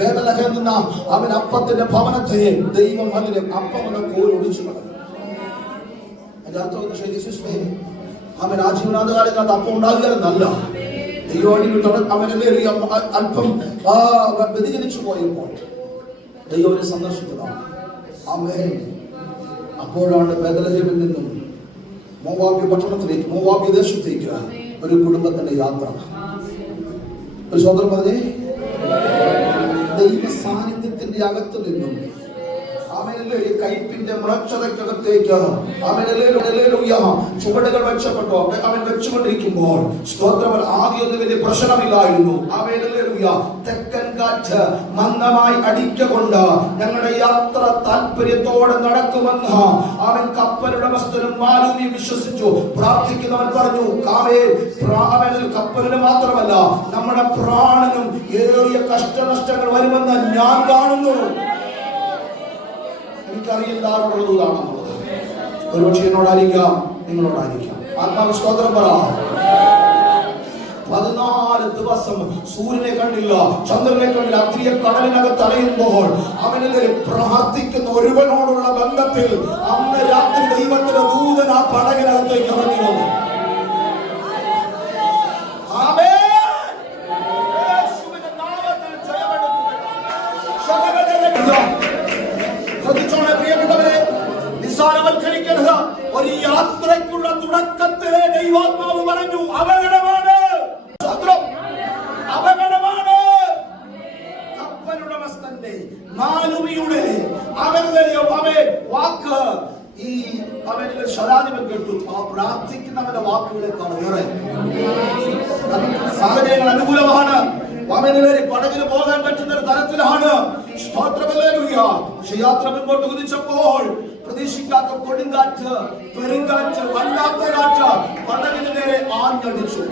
ബേഥലഹേമിൽ നിന്ന് അവൻ അപ്പത്തിന്റെ ഭവനത്തെ ദൈവം അതിലെ അപ്പം എന്ന കോലൊടിച്ചു കളഞ്ഞു. അവൻ ആ ജീവനാന്തകാലത്ത് അപ്പം ഉണ്ടാകുകയെന്നല്ല, അവനെ അല്പം വ്യതിചലിച്ചു പോയപ്പോൾ ദൈവത്തെ സന്ദർശിക്കുന്നതാണ്. ആമേൻ. അപ്പോഴാണ് ബേഥലഹേമിൽ നിന്നും മോവാബി പട്ടണത്തിലേക്ക്, മോവാബി ദേശത്തേക്ക് ഒരു കുടുംബത്തിന്റെ യാത്ര. ഒരു സഹോദരൻ പറഞ്ഞേ, ദൈവ സാന്നിധ്യത്തിന്റെ അകത്ത് നിന്നും അവനല്ലേ കൈപ്പിന്റെ മുളച്ചതക്കകത്തേക്ക് ചുവടുകൾ വെച്ചപ്പെട്ടു. അവൻ വെച്ചുകൊണ്ടിരിക്കുമ്പോൾ സ്തോത്രം, ആദ്യമൊന്നും വലിയ പ്രശ്നമില്ലായിരുന്നു. തെക്കൻ കാറ്റ് മന്ദമായി അടിക്കൊണ്ട് ഞങ്ങളുടെ യാത്ര താല്പര്യത്തോടെ നടക്കുമെന്ന് അവൻ കപ്പലുടമസ്ഥനും മാലൂമി വിശ്വസിച്ചു. പ്രാർത്ഥിക്കുന്നവൻ പറഞ്ഞു, കപ്പലിന് മാത്രമല്ല നമ്മുടെ പ്രാണനും ഏറിയ കഷ്ടനഷ്ടങ്ങൾ വരുമെന്ന് ഞാൻ കാണുന്നു. എനിക്കറിയില്ല ആരോടുള്ളതാണെന്നുള്ളത്. ഒരുപക്ഷെ എന്നോടായിരിക്കാം, നിങ്ങളോടായിരിക്കാം. ആത്മാവ് സ്തോത്രം പറ. 14 ദിവസം സൂര്യനെ കണ്ടില്ല, ചന്ദ്രനെ കണ്ടില്ല. അത്രിയ കടലിനകത്ത് അലയുമ്പോൾ അവനെ പ്രാർത്ഥിക്കുന്ന ഒരുവനോടുള്ള ബന്ധത്തിൽ അന്ന് രാത്രി ദൈവത്തിന്റെ ദൂതൻ ആ പടകിനകത്തേക്ക് ഇറങ്ങി വന്നു. ഒരു യാത്രയ്ക്കുള്ള തുടക്കത്തിലെ ദൈവാത്മാവ് പറഞ്ഞു, അപകടമാണ്, അപകടമാണ്. കപ്പലുടമസ്ഥന്റെ മാലുമിയുടെ അവരുടെ വാക്ക് ഈ അവന്റെ ശതാധിപൻ കേട്ടു. ആ പ്രാർത്ഥിക്കുന്നവന്റെ വാക്കുകളെക്കാൾ ഏറെ സാഹചര്യങ്ങൾ അനുകൂലമാണ്. അവനിലേക്ക് പടകിന് പോകാൻ പറ്റുന്ന ഒരു തരത്തിലാണ്. പക്ഷെ യാത്ര മുൻപോട്ട് കുതിച്ചപ്പോൾ പ്രതീക്ഷിക്കാത്ത കൊടുങ്കാറ്റ്, പെരുങ്കാറ്റ്, വല്ലാത്ത കാറ്റ് പടകിന് നേരെ ആഞ്ഞടിച്ചു.